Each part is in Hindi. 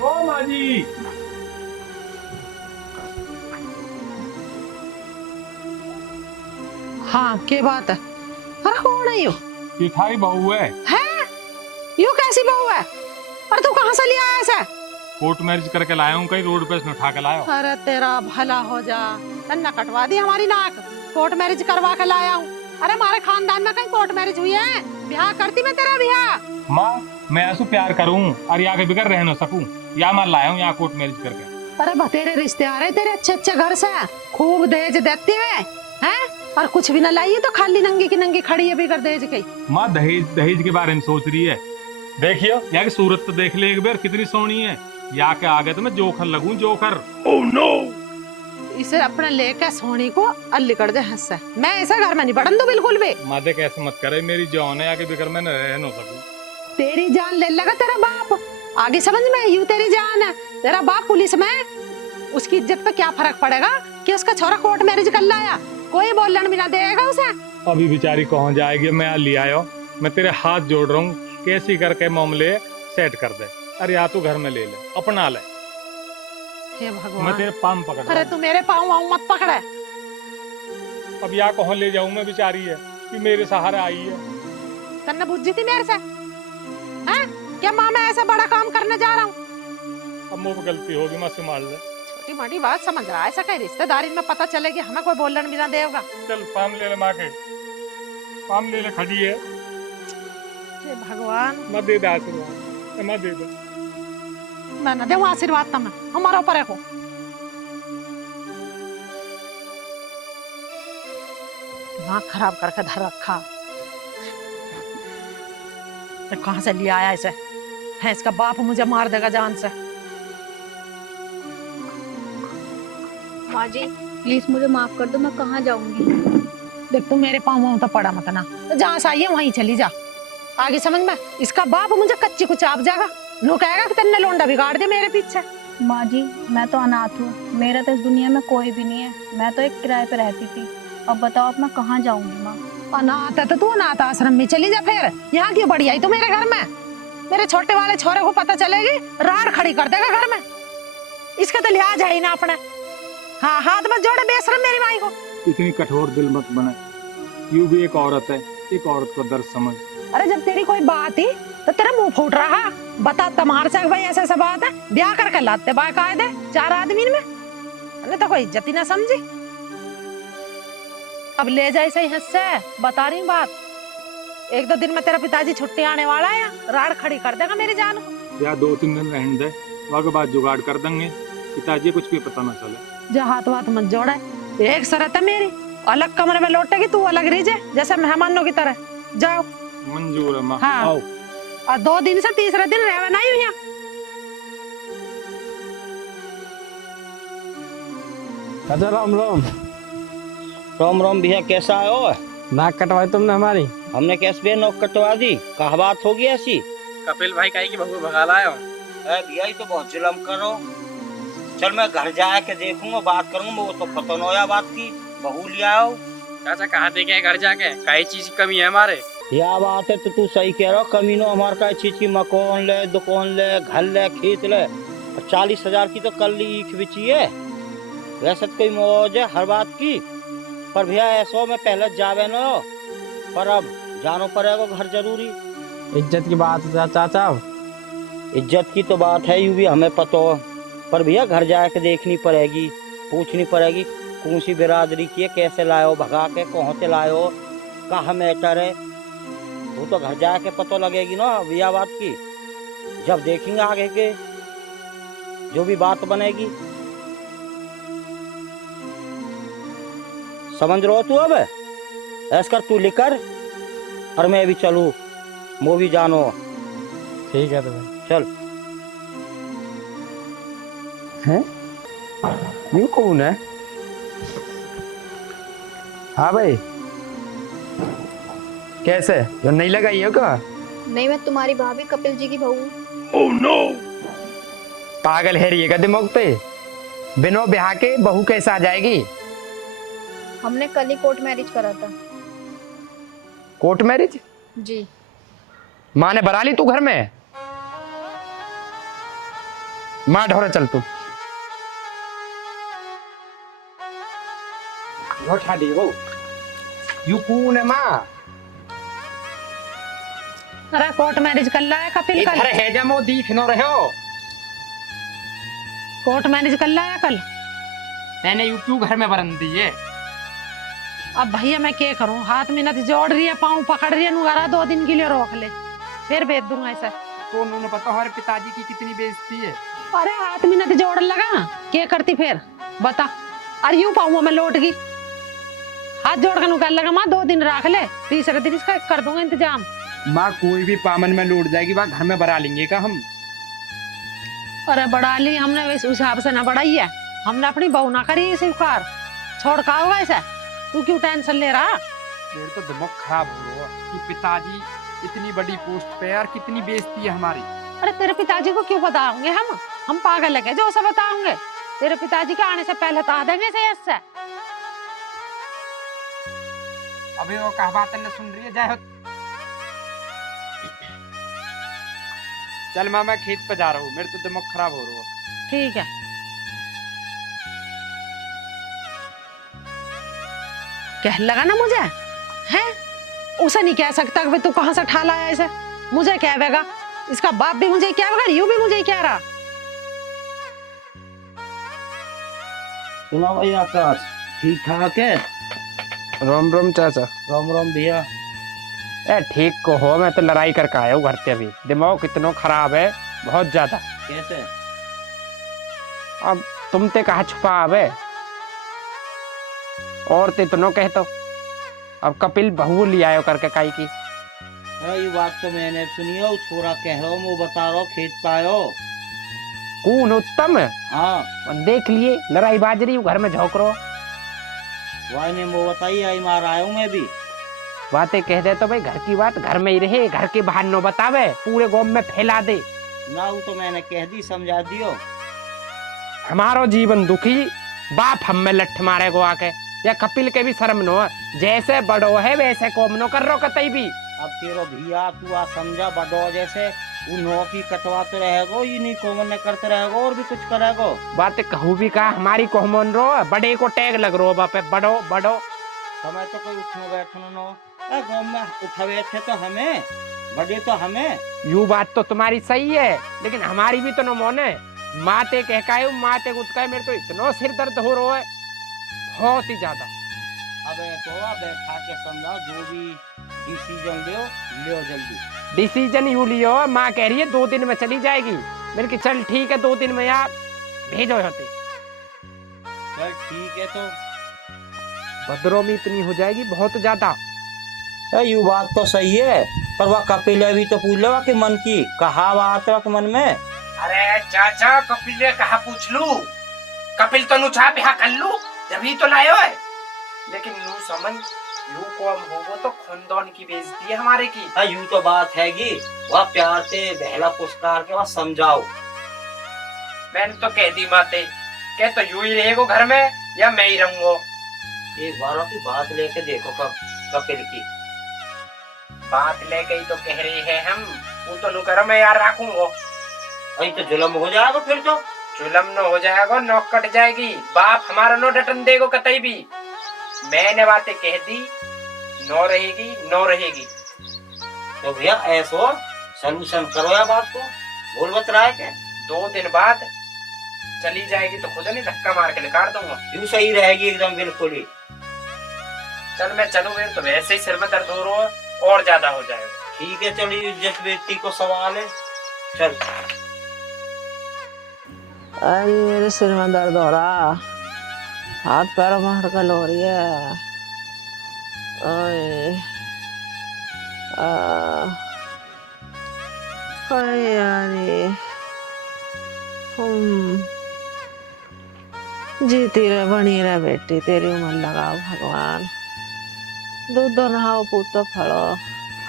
ओ माँ जी। हाँ क्या बात है? अरे कौन है यो? ये थारी बहू है। हैं? यो कैसी बहू है? और तू कहाँ से लिया आया ऐसे? कोर्ट मैरिज करके लाया हूँ, कहीं रोड पे से उठा के लाया हूँ। अरे तेरा भला हो जा, तन्ना कटवा दी हमारी नाक। कोर्ट मैरिज करवा के लाया हूँ। अरे हमारे खानदान में कहीं कोर्ट मैरिज हुई है? ब्याह करती मैं तेरा ब्याह। माँ मैं ऐसो प्यार करूँ और यहाँ के बिगड़ रह न सकूँ, या मैं लाया हूँ यहाँ कोर्ट मैरिज करके। अरे बतेरे रिश्ते आ रहे तेरे अच्छे अच्छे घर से, खूब दहेज देते हैं, हैं? और कुछ भी न लाई है तो खाली नंगी की नंगी खड़ी है बिगर दहेज की। माँ दहेज दहेज के बारे में सोच रही है। देखियो यहाँ की सूरत तो देख ले एक बार, कितनी सोहनी है। यहाँ के आगे तो मैं जोखर लगूं, जोखर। Oh no. इसे अपने लेके सोनी को अल्ली कर दे हंस से। मैं ऐसा घर में नहीं बढ़न दूं बिल्कुल भी। माँ देख ऐसे मत करे, मेरी जान है, आगे बिगड़ मैं न रह न सकूं। तेरी जान ले लगा तेरा बाप, आगे समझ में यूं तेरी जान है। तेरा बाप पुलिस में, उसकी इज्जत पे क्या फर्क पड़ेगा कि उसका छोरा कोर्ट मैरिज कर लाया? कोई बोलन भी ना देगा उसे। अभी बेचारी कहाँ जाएगी, मैं ले आयो। मैं तेरे हाथ जोड़ रहा हूँ, कैसी करके मामले सेट कर दे। अरे या तू घर में ले ले, अपना ले। हे भगवान, मैं तेरे पाँव पकड़ रहा अरे हूं। तू मेरे पाँव वाँव मत पकड़े। अब यहाँ कहाँ ले जाऊं मैं, बेचारी है कि मेरे सहारे आई है। तन्ने बुझी थी मेरे से, हैं? क्या माँ मैं ऐसा बड़ा काम करने जा रहा हूँ? अब मुझे गलती होगी, मैं से मार ले। छोटी मोटी बात समझ रहा है, ऐसा कहीं रिश्तेदारी में पता चलेगी हमें कोई बोलन भी ना देगा। चल पाम ले ले माँ के, पाम ले ले, खड़ी है। हे भगवान, मैं दे दे आशीर्वाद, मैं दे दे। मैं न देऊँ आशीर्वाद तुम्हें, हमारा ऊपर रखो। दिमाग खराब करके धर रखा। ये कहाँ से लिया आया इसे? है इसका बाप मुझे मार देगा जान से। माँ जी प्लीज मुझे माफ कर दो, मैं कहाँ जाऊंगी? देख तू मेरे पाँव तो पड़ा मत ना, तो जहाँ से आई है वहीं चली जा। आगे समझ में, इसका बाप मुझे कच्ची कुछ आप जाएगा, नो कहेगा कि तेने लोंडा बिगाड़ दे मेरे पीछे। माँ जी मैं तो अनाथ हूँ, मेरा तो इस दुनिया में कोई भी नहीं है। मैं तो एक किराए पे रहती थी। अब बताओ अब मैं कहाँ जाऊंगी माँ? अनाथ है तो तू अनाथ आश्रम में चली जा फिर। यहाँ क्यों बढ़ी आई तू मेरे घर में? मेरे छोटे वाले छोरे को पता चलेगी, राड़ खड़ी कर देगा घर में। इसका तो लिहाज है ही ना अपने। हाँ हाथ में जोड़े बेशरम मेरी माई को। इतनी कठोर दिल मत बने, यूं भी एक औरत है, एक औरत को दर्द समझ। अरे जब तेरी कोई बात ही तो तेरा मुंह फूट रहा। बता तमार से भाई ऐसा बात है, ब्याह करके लाते बाकायदे 4 आदमी में, नहीं तो कोई इज्जत ही ना समझी। अब ले जाए सही हंस से, बता रही बात। 1-2 दिन में तेरा पिताजी छुट्टी आने वाला है, राड़ खड़ी कर देगा मेरी जान को। या 2-3 दिन रहने दे, वहाँ बाद जुगाड़ कर देंगे, पिताजी कुछ भी पता ना चले। जो हाथ वाथ मत जोड़े। एक शर्त है मेरी, अलग कमरे में लौटेगी तू, अलग रहीजे जैसे मेहमानों की तरह। जाओ। मंजूर है माँ, हाँ। आओ। और 2 दिन से तीसरे दिन रहना नहीं यहाँ। अच्छा राम राम। राम राम भैया, कैसा आयो? नाक कटवाई तुमने हमारी? हमने कैसे बे नौक कटवा दी? कहा बात होगी ऐसी? कपिल भाई काई की बहू भगा लाया हूँ। भैया ये तो बहुत जुल्म करो। चल मैं घर जा के देखूंगा, बात करूंगा। वो तो पता न होया बात की, बहू लिया आओ। चाचा कहा देखे घर जाके कई चीज की कमी है हमारे। यह बात है तो तू सही कह रहा हो। कमीनो हमारे का चीज की मकान ले, दुकान ले, घर ले, खेत ले, 40,000 की तो कल ली ईख बिची है। वैसे तो कोई मौज है हर बात की, पर भैया ऐसो में पहले जावे न, पर अब जानो पड़ेगा घर जरूरी। इज्जत की बात है चाचा। इज्जत की तो बात है, यूं भी हमें पता हो, पर भैया घर जाके देखनी पड़ेगी, पूछनी पड़ेगी कौन सी बिरादरी की है, कैसे लायो भगा के, कहाँ से लायो, कहाँ मैटर है। वो तो घर जाके पता लगेगी ना भैया बात की। जब देखेंगे आगे के जो भी बात बनेगी। समझ रहो तू? अब ऐसा कर, तू लिख कर और मैं भी चलूँ, वो भी जानो। ठीक है तो भाई चल। हैं? ये कौन है? हाँ भाई, कैसे जो नहीं लगाई हो क्या? नहीं मैं तुम्हारी भाभी कपिल जी की बहू हूँ। Oh no. पागल है रही है दिमाग पे? बिना ब्याह के बहू कैसे आ जाएगी? हमने कल ही कोर्ट मैरिज करा था। Court marriage? जी। माँ ने बना ली तू घर में? माँ ढोरे चल तू उठा दी वो यू कौन है माँ अरे कोर्ट मैरिज कर रहा है कपिल कल। इधर है जमो दिख न रहे हो। कोर्ट मैरिज कर रहा है कल। मैंने यू क्यों घर में बरन दी है। अब भैया मैं क्या करूं, हाथ में नथ जोड़ रही है, पाँव पकड़ रही है, नुगारा 2 दिन के लिए रोक ले, फिर भेज दूंगा ऐसा। तो उन्होंने पता हमारे पिताजी की कितनी बेइज्जती है। अरे हाथ में नथ जोड़ लगा क्या करती फिर बता। अरे यूं पाऊंगा मैं लौट गई, हाथ जोड़ कर नुकार लगा माँ 2 दिन रख ले, तीसरे दिन इसका कर दूंगा इंतजाम। माँ कोई भी पामन में लौट जाएगी वहाँ घर में बरा लेंगे का हम। अरे बढ़ा ली हमने, उस हिसाब से ना बढ़ाई है हमने, अपनी बहू ना करी स्वीकार, छोड़ का होगा ऐसा। तू क्यों टेंशन ले रहा। मेरे तो दिमाग खराब हो रहा है कि पिताजी इतनी बड़ी पोस्ट पे यार कितनी बेइज्जती है हमारी। अरे तेरे पिताजी को क्यों बताओगे हम पागल है क्या जो उसे बताओगे। तेरे पिताजी के आने से पहले बता देंगे सही से। अबे वो कहा बात न सुन रही है जाए। चल माँ मैं खेत पे जा रहा हूँ, मेरे तो दिमाग खराब हो रहा है। ठीक है। कह लगा ना मुझे है, उसे नहीं कह सकता कि तू कहां से ठा लाया इसे, मुझे कहवेगा, इसका बाप भी मुझे क्या होगा, यूं भी मुझे क्या रहा। सुना भाई आकाश ठीक ठाक है। रोम रोम चाचा। राम राम भैया। ए ठीक को हो, मैं तो लड़ाई करके आया हूँ घर से। अभी दिमाग कितना खराब है बहुत ज्यादा। कैसे? अब तुम ते कहा छुपा आवे और ते इतनो कह तो अब कपिल बहू लिया आयो करके काई की। ये बात तो मैंने सुनी है, छोरा कह रहा हूँ वो बता रहा हूँ खेत पायो। कौन उत्तम है? हाँ देख लिए लड़ाई बाजरी घर में झोंक रो। भाई ने वो बताई आई मार आया हूँ मैं भी। बातें कह दे तो भाई घर की बात घर में ही रहे, घर के बाहर न बतावे, पूरे गांव में फैला दे ना। वो तो मैंने कह दी समझा दियो। हमारो जीवन दुखी बाप हम में लठ मारे को आके। या कपिल के भी शर्म नो, जैसे बड़ो है वैसे कोम नो कर रो कतई भी। अब तेरो भैया तू आ समझा बड़ो जैसे वो नौकी कटवाते रहेगो, ये नहीं कोमन करते रहेगो और भी कुछ करेगो। बात कहू भी का हमारी कोमन रो, बड़े को टैग लग रो बापे बड़ो बड़ो। समय तो कोई उठने बैठने नो गाँव में उठा बैठे तो हमें, बड़े तो हमें। यू बात तो तुम्हारी सही है, लेकिन हमारी भी तो न मोने। माते कहकाए माते कुछ मेरे तो इतना सिर दर्द हो रहा है बहुत ही ज्यादा। अब तो बैठा के समझा, जो भी डिसीजन लियो जल्दी। डिसीजन यू लियो, माँ कह रही है 2 दिन में चली जाएगी। मेरे की चल ठीक है 2 दिन में यार भेजो होते। चल ठीक है तो भद्रों में इतनी हो जाएगी बहुत ज्यादा। ये बात तो सही है, पर वह कपिल अभी तो पूछ लो कि मन की कहा बात रख मन में। अरे चाचा कपिल ने कहा पूछ लू, कपिल तो नु चाह बिहा कर लू जब ही तो लायो है। लेकिन नू समझ यू को हम होगो तो खानदान की बेइज्जती है हमारे की। यूं तो बात हैगी, वह प्यार से बहला पुस्कार के वह समझाओ। मैंने तो कह दी माते के तो यू ही रहेगो घर में या मैं ही रहूंगो। एक बार की बात लेके देखो कपिल की बात लेके ही तो कह रही है हम, वो तो नु कर मैं यार रखूंगो। अरे तो जुलम हो जाएगा, फिर तो जुलम न हो जाएगा, नौक कट जाएगी, बाप हमारा नो डटन देगो कतई भी। मैंने बातें कह दी, नो रहेगी नो रहेगी। तो भैया ऐसो सलूशन करो या बात को, बोल बत रहा है क्या? 2 दिन बाद चली जाएगी तो खुद नहीं धक्का मार के निकाल दूंगा। यूं सही रहेगी एकदम बिल्कुल ही। चल मैं चलूँ तो वैसे ही सिर में दर्द हो रहा है और ज्यादा हो जाएगा। ठीक है चलिए, इज्जत व्यक्ति को सवाल है। चल। अरे मेरे सिर में दर्द हो रहा, हाथ पैरों में हड़कल हो रही है। ओए यार जीती रहे बनी रहे बेटी, तेरी उम्र लगाओ भगवान। दूध दो नहाओ पूत तो फलो।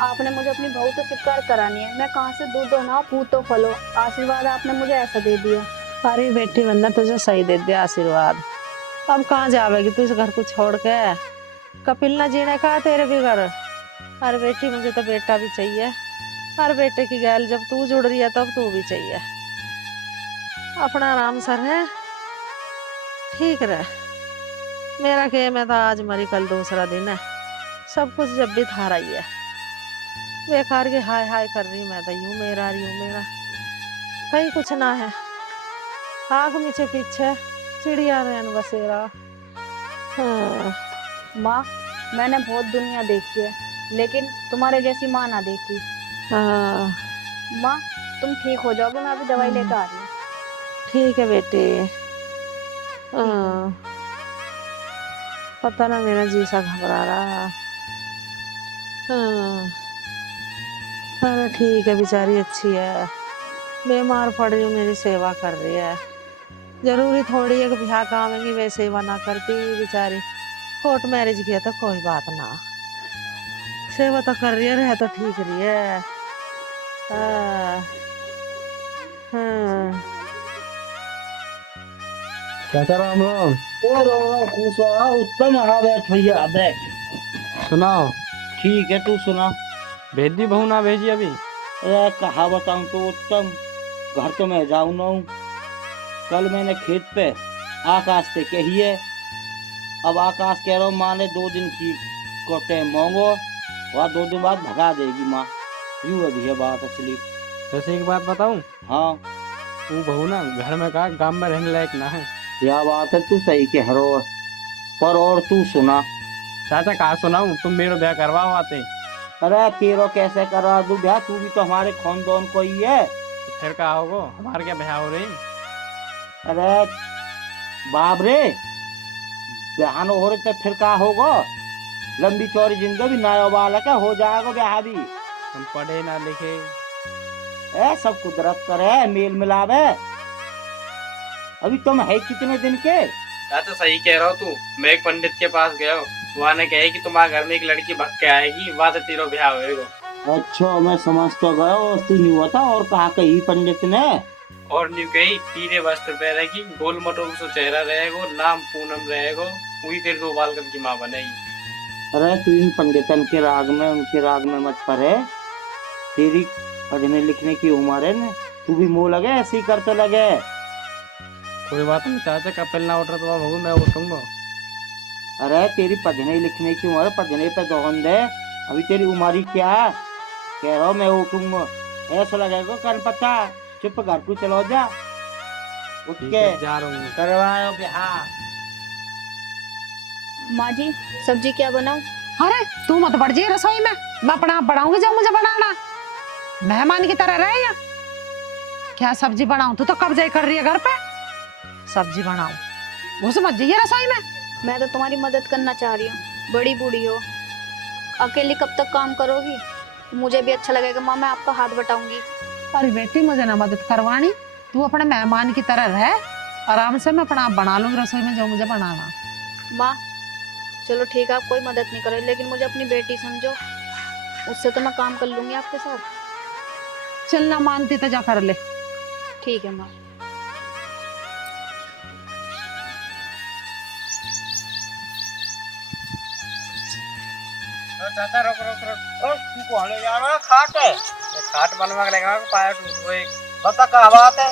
आपने मुझे अपनी बहू तो स्वीकार करानी है, मैं कहाँ से दूध दोना पूत तो फलो। आशीर्वाद आपने मुझे ऐसा दे दिया। अरे बेटी वंदना तुझे सही दे दिया आशीर्वाद। अब कहाँ जावेगी तू इस घर को छोड़ के, कपिल ना जीने का तेरे भी घर। अरे बेटी मुझे तो बेटा भी चाहिए, हर बेटे की गैल जब तू जुड़ रही है तब तू भी चाहिए। अपना आराम सर है, ठीक रहे। मेरा के मैं तो आज मरी कल दूसरा दिन है, सब कुछ जब भी थारा ही है। बेकार के हाय हाय कर रही मैं तो, यूं मेरा कहीं कुछ ना है। आँख नीचे पीछे चिड़िया रैन बसेरा। हाँ। माँ, मैंने बहुत दुनिया देखी है, लेकिन तुम्हारे जैसी माँ ना देखी। हाँ, माँ, तुम ठीक हो जाओगे, मैं अभी दवाई लेकर आ रही हूँ। ठीक है बेटे। हाँ, पता ना मेरा जी सा घबरा रहा। हाँ, अरे ठीक है, बेचारी अच्छी है, बीमार पड़ रही हूँ, मेरी सेवा कर रही है। जरूरी थोड़ी है कि ब्याह कामेंगी वे सेवा ना करती बेचारी। कोर्ट मैरिज किया तो कोई बात ना, सेवा तो कर रही है तो ठीक रही है। हाँ, हाँ। चाचा राम राम। ओ राम खुश उत्तम। हाँ बैठ भैया बैठ। सुनाओ। ठीक है, तू सुना। भेज दी बहू ना भेजी अभी? अरे कहा बताऊं तो उत्तम, घर तो मैं जाऊं ना हूं। कल मैंने खेत पे आकाश से कही है, अब आकाश कह रहा हूँ माँ ने 2 दिन की को टाइम मांगो, वह 2 दिन बाद भगा देगी माँ। यूं है भैया बात असली। वैसे एक बात बताऊं, हाँ वो बहू ना घर में कहा गांव में रहने लायक ना है। यह बात है, तू सही कह रहा है। पर और तू सुना। चाचा कहा सुनाऊं, तुम मेरे ब्याह करवाओ आते। अरे तेरो कैसे करा दूं ब्याह, तू भी तो हमारे खानदान को ही है। तो फिर कहा होगो हमारे क्या ब्याह हो रही। अरे बाप रे, ब्याह न हो रहे तो फिर क्या होगा? लंबी चौड़ी जिंदगी भी नया बालक है, हो जाएगा ब्याह भी। हम पढ़े ना लिखे। ए सब कुदरत करे, मेल मिलावे। अभी तुम है कितने दिन के? चाचा सही कह रहा हो तू। मैं एक पंडित के पास गया हूँ, वहाँ ने कहे कि तुम्हारे घर में एक लड़की भग के आएगी, वहाँ से तेरा ब्याह होएगा। अच्छा मैं समझ तो गया, तू नहीं हुआ था। और कहा कही पंडित ने? और न्यू कही पीले वस्त्र पहनेगी, गोल मटोल सा चेहरा रहेगा, नाम पूनम रहेगा, वही तेरे 2 बालकन की माँ बनेगी। अरे तू इन पंडितन के राग में, उनके राग में मत पड़े। तेरी पढ़ने लिखने की उम्र है ना, तू भी मुंह लगे ऐसे ही करते लगे। कोई बात नहीं चाचा, कपिल ना उठ रहा तो बहू मैं उठूंगा। अरे तेरी पढ़ने लिखने की उम्र, पढ़ने पे ध्यान दे। अभी तेरी उम्र ही क्या है? कह रहा हूँ मैं उठूंगा, ऐसा लगेगा कर पता। चुप घर को चलो जा, उठ ठीक के है, जा रहा हूँ। करवाओ ब्याह। माँ जी, सब्जी क्या बनाऊं? अरे तू मत बढ़ जाइए रसोई में, मैं अपना आप बढ़ाऊंगी जो मुझे बनाना। मेहमान की तरह रहे या क्या सब्जी बनाऊं? तू तो कब्जा कर रही है घर पे। सब्जी बनाऊं, घुस मत जाइए रसोई में। मैं तो तुम्हारी मदद करना चाह रही हूँ, बड़ी बूढ़ी हो, अकेली कब तक काम करोगी? मुझे भी अच्छा लगेगा माँ, मैं आपका हाथ बटाऊंगी। अरे बेटी मुझे ना मदद करवानी, तू अपने मेहमान की तरह रह, आराम से मैं अपना आप बना लूंगी रसोई में जो मुझे बनाना। माँ चलो ठीक है, आप कोई मदद नहीं करो, लेकिन मुझे अपनी बेटी समझो, उससे तो मैं काम कर लूंगी आपके साथ। चलना मानती तो जा कर ले। ठीक है माँ। चाचा रुक रुक रुक। और तू कौन ले जा रहा है? खाट है, ये खाट बनवा के लेगा, पाया टूट गए। बता क्या बात है?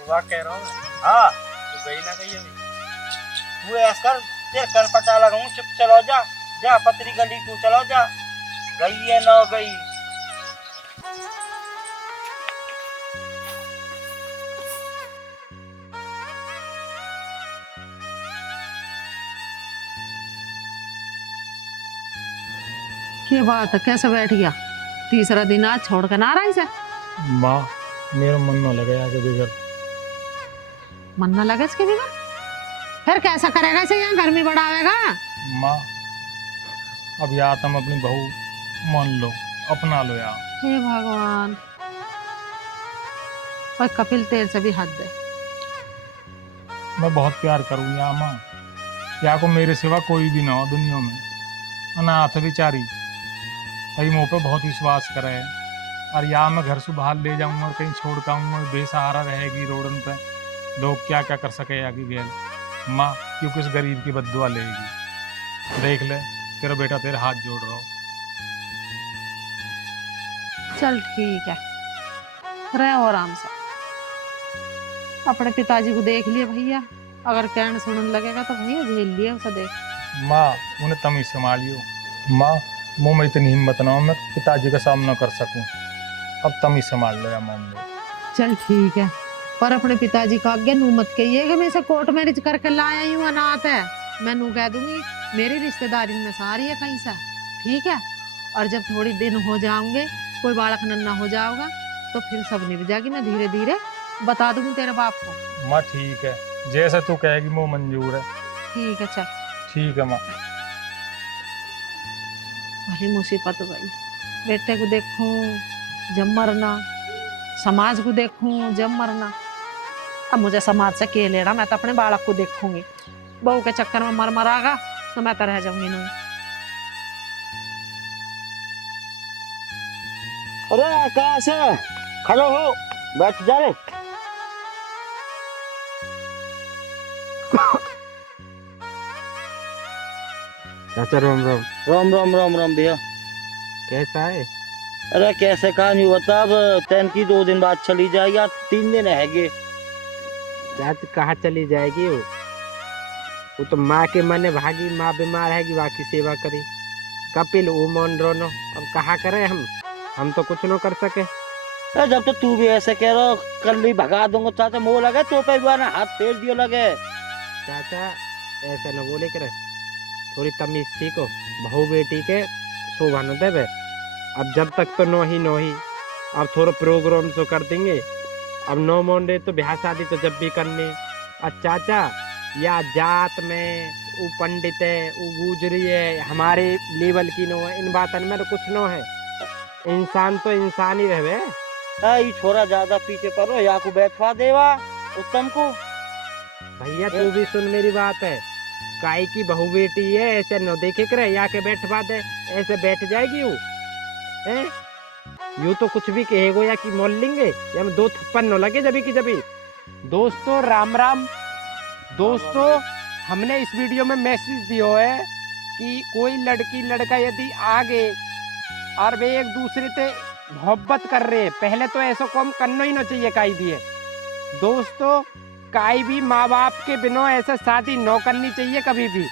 हुआ कह रहा हूँ। हाँ तू गई ना कहीं अभी? तू ऐसा कर, तेरे कल पता लगाऊं, चुप चलो जा। जा पतरी गली तू चलो जा, गई है ना गई। क्या बात है, कैसे बैठ गया? तीसरा दिन आज छोड़ कर ना रहा इसे। माँ मेरा मन न लगे आगे बिगड़। मन न लगे इसके बिना फिर कैसा करेगा इसे? यहाँ गर्मी बढ़ावेगा। माँ अब या तुम अपनी बहू मान लो, अपना लो यार। हे भगवान, पर कपिल तेल से भी हद है। मैं बहुत प्यार करूँ या माँ, या को मेरे सिवा कोई भी ना हो दुनिया में। अनाथ बेचारी, कहीं मुँह पे बहुत विश्वास करे है, और या मैं घर से बाहर ले जाऊंगा और कहीं छोड़ के आऊंगा, बेसहारा रहेगी रोडन पे। लोग क्या क्या कर सके आगे गैल माँ, क्योंकि इस गरीब की बद्दुआ लेगी। देख ले तेरा बेटा तेरे हाथ जोड़ रहा हो। चल ठीक है, रहो आराम से। अपने पिताजी को देख लिया भैया, अगर कहने सुनने लगेगा तो भैया झेल लिया उसे देख। माँ उन्हें तुम ही संभालियो। माँ मुँह में इतनी हिम्मत ना हो मैं पिताजी का सामना कर सकूं। अब तुम ही संभाल लो या मामले। चल ठीक है, पर अपने पिताजी का आगे नू मत कहिए कि मैं इसे कोर्ट मैरिज करके लाया हूँ अनाथ है। मैं नू कह दूंगी मेरी रिश्तेदारी में सारी है कहीं से, ठीक है। और जब थोड़ी दिन हो जाओगे, कोई बालक नन्ना हो जाओगा तो फिर सब निभ जाएगी, मैं धीरे धीरे बता दूंगी तेरे बाप को। माँ ठीक है, जैसे तू कहेगी वो मंजूर है। ठीक है चल। ठीक है माँ। भली मुसीबत भाई, बेटे को देखूं जब मरना, समाज को देखूं जब मरना। अब मुझे समाज से के लेना, मैं तो अपने बालक को देखूंगी। बहू के चक्कर में मर मरागा तो मैं तो रह जाऊंगी नहीं। अरे आकाश, खड़ो हो, बैठ जा रे। चाचा राम राम। राम राम राम राम भैया। कैसा है? अरे कैसे कहा नहीं बता, अब तैन की 2 दिन बाद चली जाएगी, यार 3 दिन है गे। चाचा कहाँ चली जाएगी वो तो माँ के मने भागी, माँ बीमार है कि बाकी सेवा करी। कपिल वो मोन रोनो, अब कहाँ करे हम तो कुछ न कर सके। अरे जब तो तू भी ऐसे कह रहा, कल ही भगा दूंगा चाचा, मोह लगे तो पे भी ना हाथ फेर दियो लगे। चाचा ऐसे न बोले करे, थोड़ी तमीज सीखो। बहू बेटी के शोभा न देवे। अब जब तक तो नो ही, अब थोड़ा प्रोग्राम सो कर देंगे। अब नो मोंडे तो ब्याह शादी तो जब भी करनी। अब चाचा या जात में वो पंडित है, वो गुजरी है, हमारे लेवल की नो है, इन बातन में तो कुछ नो है। इंसान तो इंसान ही रहे। ये छोरा ज्यादा पीछे पड़ो, या को बैठवा देवा उत्तम को। भैया तू भी सुन मेरी बात है, काई की बहू बेटी है, ऐसे न देखे करे या के बैठवा दे, ऐसे बैठ जाएगी वो है। यूं तो कुछ भी कहेगो या कि मोल लेंगे या में 2 थप्पड़ न लगे जभी की जभी। दोस्तों राम राम। दोस्तों हमने इस वीडियो में मैसेज दिया है कि कोई लड़की लड़का यदि आगे और वे एक दूसरे से मोहब्बत कर रहे हैं, पहले तो ऐसा काम करना ही ना चाहिए काई भी है। दोस्तों काई भी माँ बाप के बिना ऐसा शादी न करनी चाहिए कभी भी।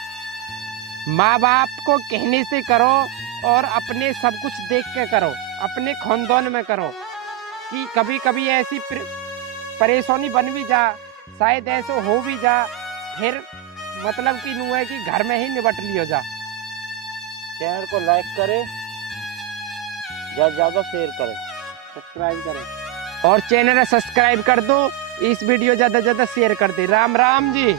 माँ बाप को कहने से करो और अपने सब कुछ देख के करो, अपने खानदान में करो। कि कभी कभी ऐसी परेशानी बन भी जा, शायद ऐसा हो भी जा, फिर मतलब कि नू है कि घर में ही निपट लियो जा। चैनल को लाइक करे, ज्यादा शेयर करे, सब्सक्राइब करे और चैनल सब्सक्राइब कर दो। इस वीडियो ज्यादा से ज्यादा शेयर कर दे। राम राम जी।